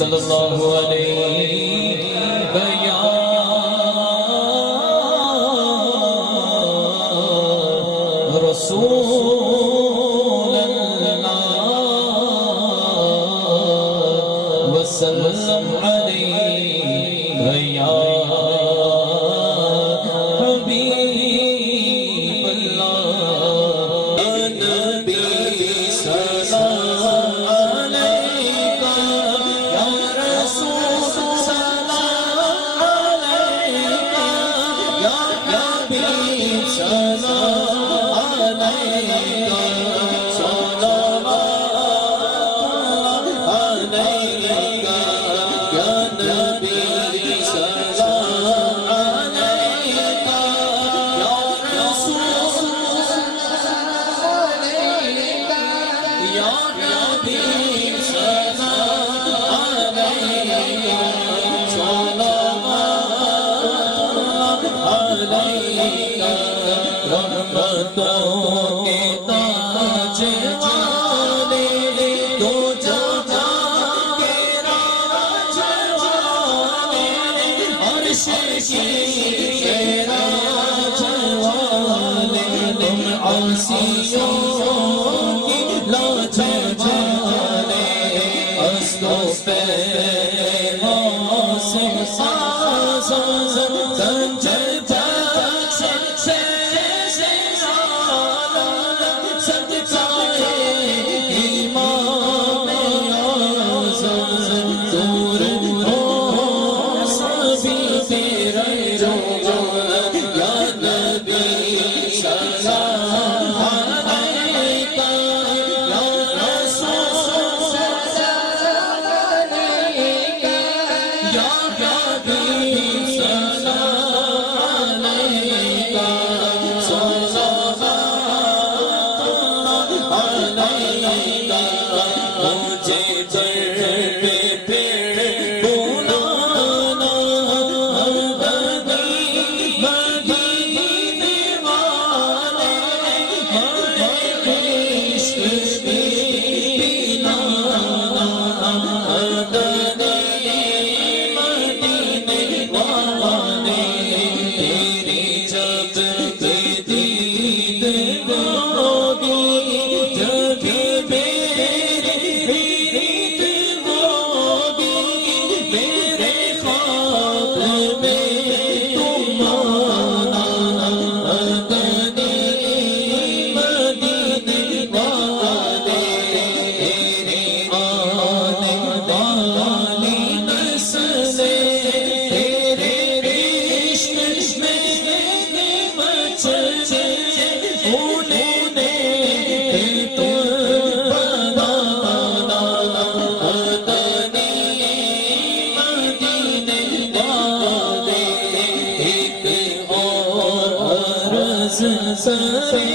صلی اللہ علیہ یا رسول اللہ وسلم علیہ یا حبیب اللہ نبی سلام علیکہ یا رسول سلام علیکہ یا حبیب سلام علیکہ صلوات علیکہ یا نبی سلام علیکہ یا رسول یا حبیب سلام علیکہ صلوات علیکہ رحمتوں کے تاج والے دو جہاں کے راج والے عرش کے راج والے تم عاصیوں کی لاج والے است و پیغام سے سنجر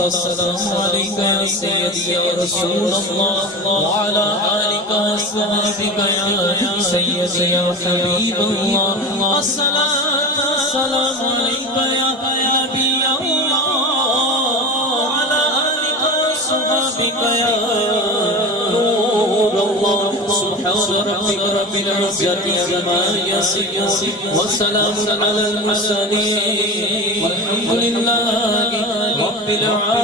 السلام علیکہ یا سیدی یا رسول اللہ وعلا آلکہ وصحبہ یا سیدی یا حبیب اللہ السلام علیکہ یا نبی اللہ وعلا آلکہ وصحبہ یا نور اللہ سبحان ربک رب العزت عما یصفون وسلام علی المرسلین والحمد للہ رب العالمین.